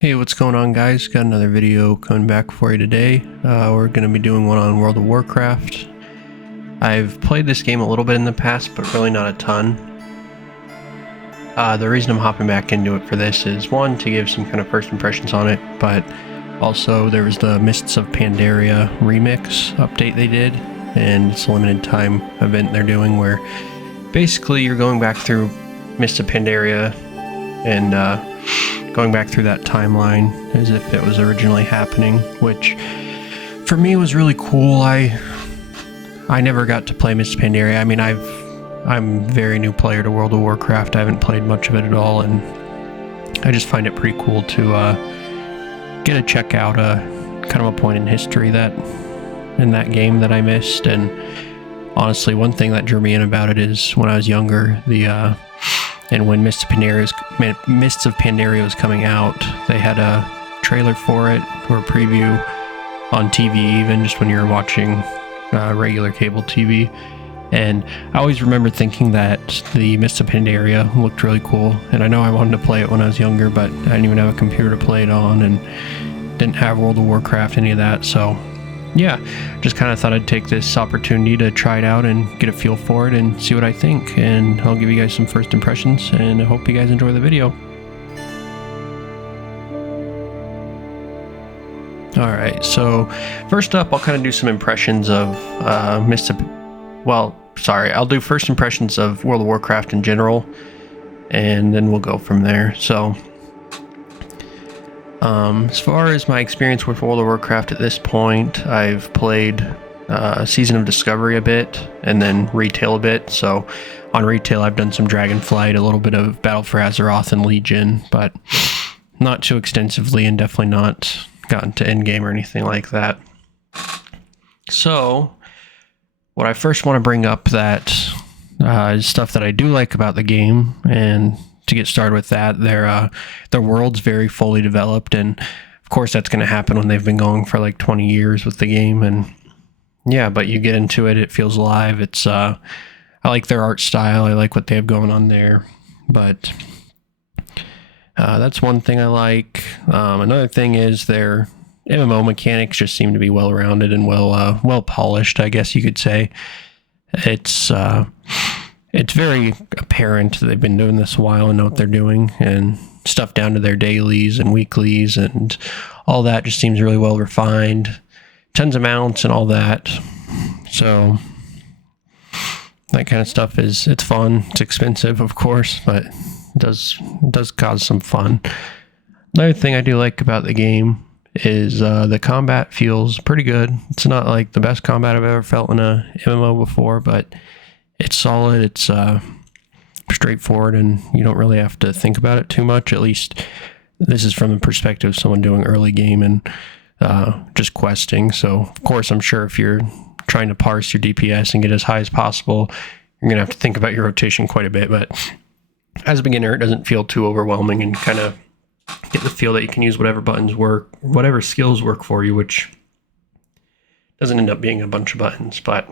Hey, what's going on, guys? Got another video coming back for you today. We're going to be doing one on World of Warcraft. I've played this game a little bit in the past, but really not a ton. The reason I'm hopping back into it for this is, one, to give some kind of first impressions on it, but also there was the Mists of Pandaria remix update they did, and it's a limited time event they're doing where basically you're going back through Mists of Pandaria and going back through that timeline as if it was originally happening, which for me was really cool. I never got to play Mists of Pandaria. I mean, I'm a very new player to World of Warcraft. I haven't played much of it at all, and I just find it pretty cool to get to check out kind of a point in history that in that game that I missed. And honestly, one thing that drew me in about it is when I was younger, and when Mists of Pandaria was coming out, they had a trailer for it, or a preview on TV, even just when you were watching regular cable TV. And I always remember thinking that the Mists of Pandaria looked really cool, and I know I wanted to play it when I was younger, but I didn't even have a computer to play it on, and didn't have World of Warcraft, any of that. So yeah, just kind of thought I'd take this opportunity to try it out and get a feel for it and see what I think, and I'll give you guys some first impressions, and I hope you guys enjoy the video. Alright, so first up, I'll kind of do some impressions of I'll do first impressions of World of Warcraft in general, and then we'll go from there. So as far as my experience with World of Warcraft at this point, I've played Season of Discovery a bit, and then Retail a bit. So on Retail, I've done some Dragonflight, a little bit of Battle for Azeroth and Legion, but not too extensively, and definitely not gotten to endgame or anything like that. So what I first want to bring up that is stuff that I do like about the game, and to get started with that, their world's very fully developed, and of course that's going to happen when they've been going for like 20 years with the game. And yeah, but you get into it, it feels alive. It's I like their art style, I like what they have going on there, but that's one thing I like. Another thing is their MMO mechanics just seem to be well-rounded and well polished, I guess you could say. It's very apparent that they've been doing this a while and know what they're doing, and stuff down to their dailies and weeklies and all that just seems really well refined. Tons of mounts and all that. So that kind of stuff it's fun. It's expensive, of course, but it does cause some fun. Another thing I do like about the game is the combat feels pretty good. It's not like the best combat I've ever felt in a MMO before, but it's solid, it's straightforward, and you don't really have to think about it too much. At least this is from the perspective of someone doing early game and just questing. So of course, I'm sure if you're trying to parse your DPS and get as high as possible, you're gonna have to think about your rotation quite a bit. But as a beginner, it doesn't feel too overwhelming, and kind of get the feel that you can use whatever buttons work, whatever skills work for you, which doesn't end up being a bunch of buttons. But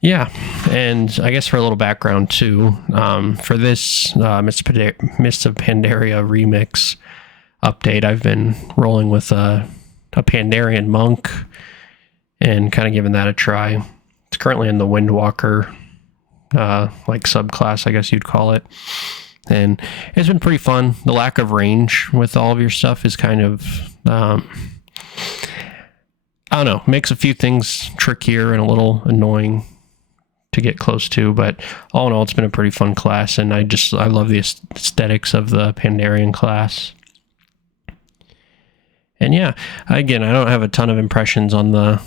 yeah, and I guess for a little background too, for this Mists of Pandaria remix update, I've been rolling with a Pandarian monk and kind of giving that a try. It's currently in the Windwalker like subclass, I guess you'd call it, and it's been pretty fun. The lack of range with all of your stuff is kind of I don't know, makes a few things trickier and a little annoying to get close to, but all in all, it's been a pretty fun class, and I love the aesthetics of the Pandarian class. And yeah, again, I don't have a ton of impressions on the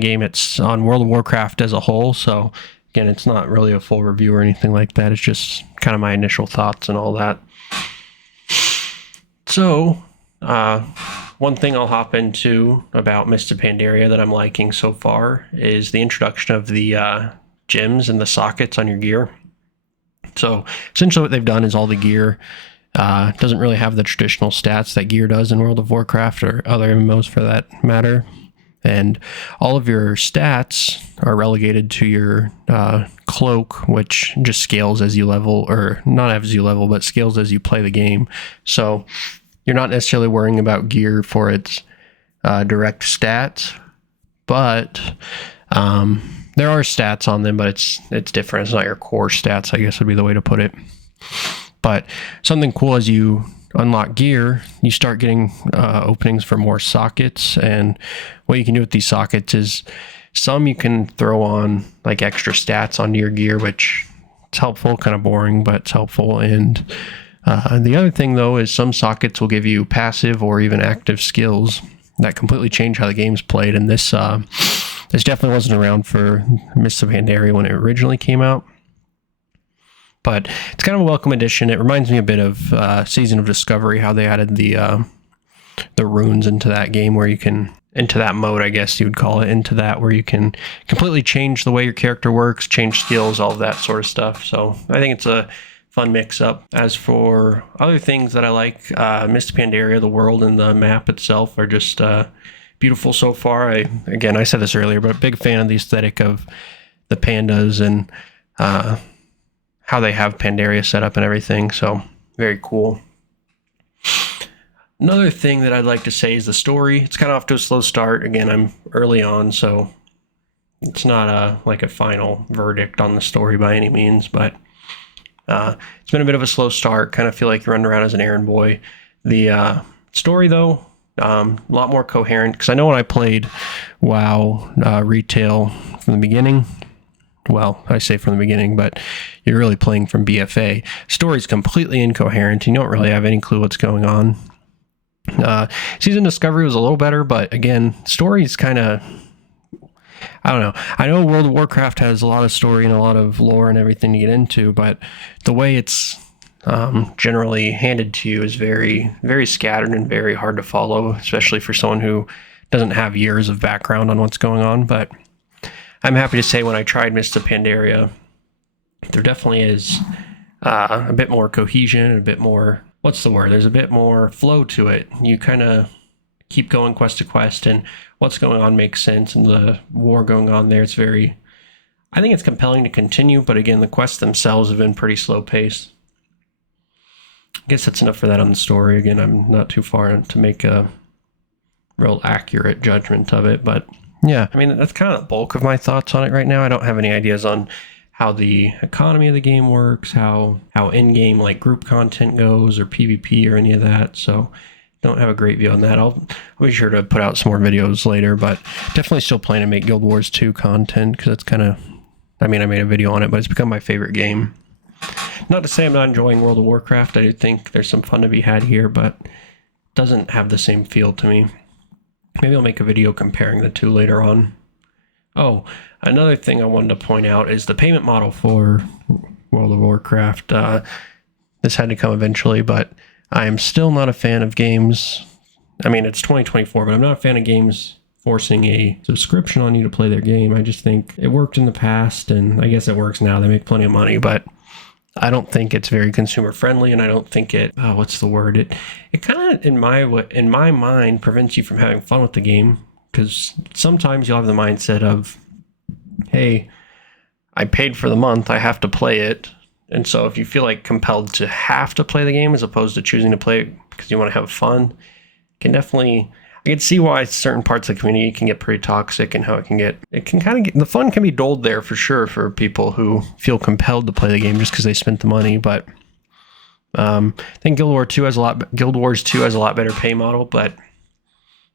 game. It's on World of Warcraft as a whole, so again, it's not really a full review or anything like that. It's just kind of my initial thoughts and all that. So one thing I'll hop into about Mists of Pandaria that I'm liking so far is the introduction of the gems and the sockets on your gear. So essentially what they've done is all the gear doesn't really have the traditional stats that gear does in World of Warcraft, or other MMOs for that matter. And all of your stats are relegated to your cloak, which just scales as you level, or not as you level, but scales as you play the game. So you're not necessarily worrying about gear for its direct stats, but there are stats on them, but it's different. It's not your core stats, I guess would be the way to put it. But something cool as you unlock gear, you start getting openings for more sockets, and what you can do with these sockets is some you can throw on like extra stats onto your gear, which it's helpful, kind of boring, but it's helpful. And the other thing though is some sockets will give you passive or even active skills that completely change how the game's played. And this definitely wasn't around for Mists of Pandaria when it originally came out, but it's kind of a welcome addition. It reminds me a bit of Season of Discovery, how they added the runes into that game, where you can, into that mode, I guess you would call it, into that where you can completely change the way your character works, change skills, all of that sort of stuff. So I think it's a fun mix-up. As for other things that I like, Mists of Pandaria, the world and the map itself are just beautiful so far. I said this earlier, but big fan of the aesthetic of the pandas and how they have Pandaria set up and everything. So very cool. Another thing that I'd like to say is the story. It's kind of off to a slow start. Again, I'm early on, so it's not like a final verdict on the story by any means, but it's been a bit of a slow start. Kind of feel like you're running around as an errand boy. The story, though, a lot more coherent, because I know when I played WoW retail from the beginning, well, I say from the beginning, but you're really playing from BFA. Story's completely incoherent. You don't really have any clue what's going on. Season Discovery was a little better, but again, story's kind of, I don't know. I know World of Warcraft has a lot of story and a lot of lore and everything to get into, but the way it's generally handed to you is very, very scattered and very hard to follow, especially for someone who doesn't have years of background on what's going on. But I'm happy to say when I tried Mists of Pandaria, there definitely is a bit more cohesion, a bit more, what's the word? There's a bit more flow to it. You kind of keep going quest to quest, and what's going on makes sense, and the war going on there, it's very, I think it's compelling to continue, but again, the quests themselves have been pretty slow paced. I guess that's enough for that on the story. Again, I'm not too far to make a real accurate judgment of it, but yeah, I mean, that's kind of the bulk of my thoughts on it right now. I don't have any ideas on how the economy of the game works, how in-game like group content goes, or PvP or any of that, so don't have a great view on that. I'll be sure to put out some more videos later, but definitely still plan to make Guild Wars 2 content, because it's kind of, I mean, I made a video on it, but it's become my favorite game. Not to say I'm not enjoying World of Warcraft. I do think there's some fun to be had here, but it doesn't have the same feel to me. Maybe I'll make a video comparing the two later on. Oh, another thing I wanted to point out is the payment model for World of Warcraft. This had to come eventually, but I am still not a fan of games. I mean, it's 2024, but I'm not a fan of games forcing a subscription on you to play their game. I just think it worked in the past, and I guess it works now. They make plenty of money, but I don't think it's very consumer friendly, and I don't think it, what's the word? It kind of, in my mind, prevents you from having fun with the game, because sometimes you'll have the mindset of, hey, I paid for the month, I have to play it. And so if you feel like compelled to have to play the game as opposed to choosing to play it because you want to have fun, I can see why certain parts of the community can get pretty toxic, and how the fun can be dulled there for sure for people who feel compelled to play the game just because they spent the money. But I think Guild Wars 2 has a lot better pay model, but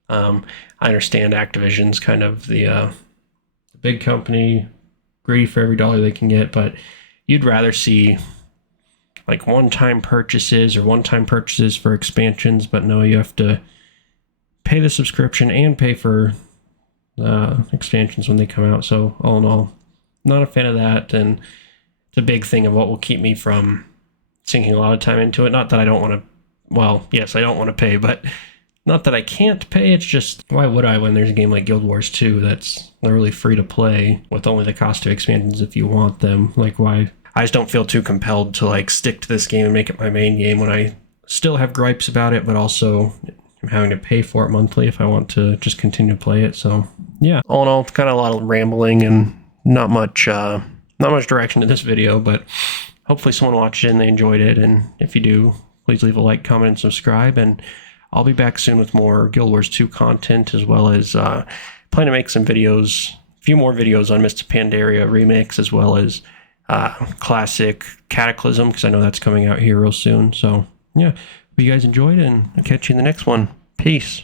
I understand Activision's kind of the big company, greedy for every dollar they can get, but you'd rather see like one-time purchases for expansions, but no, you have to pay the subscription and pay for expansions when they come out. So all in all, not a fan of that, and it's a big thing of what will keep me from sinking a lot of time into it. Not that I don't want to, well, yes, I don't want to pay, but not that I can't pay. It's just, why would I when there's a game like Guild Wars 2 that's literally free to play with only the cost of expansions if you want them? Like, why? I just don't feel too compelled to like stick to this game and make it my main game when I still have gripes about it, but also I'm having to pay for it monthly if I want to just continue to play it. So yeah, all in all, it's kind of a lot of rambling and not much direction to this video, but hopefully someone watched it and they enjoyed it. And if you do, please leave a like, comment, and subscribe. And I'll be back soon with more Guild Wars 2 content, as well as plan to make some videos, a few more videos on Mr. Pandaria Remix, as well as classic Cataclysm, because I know that's coming out here real soon. So yeah, hope you guys enjoyed, and I'll catch you in the next one. Peace.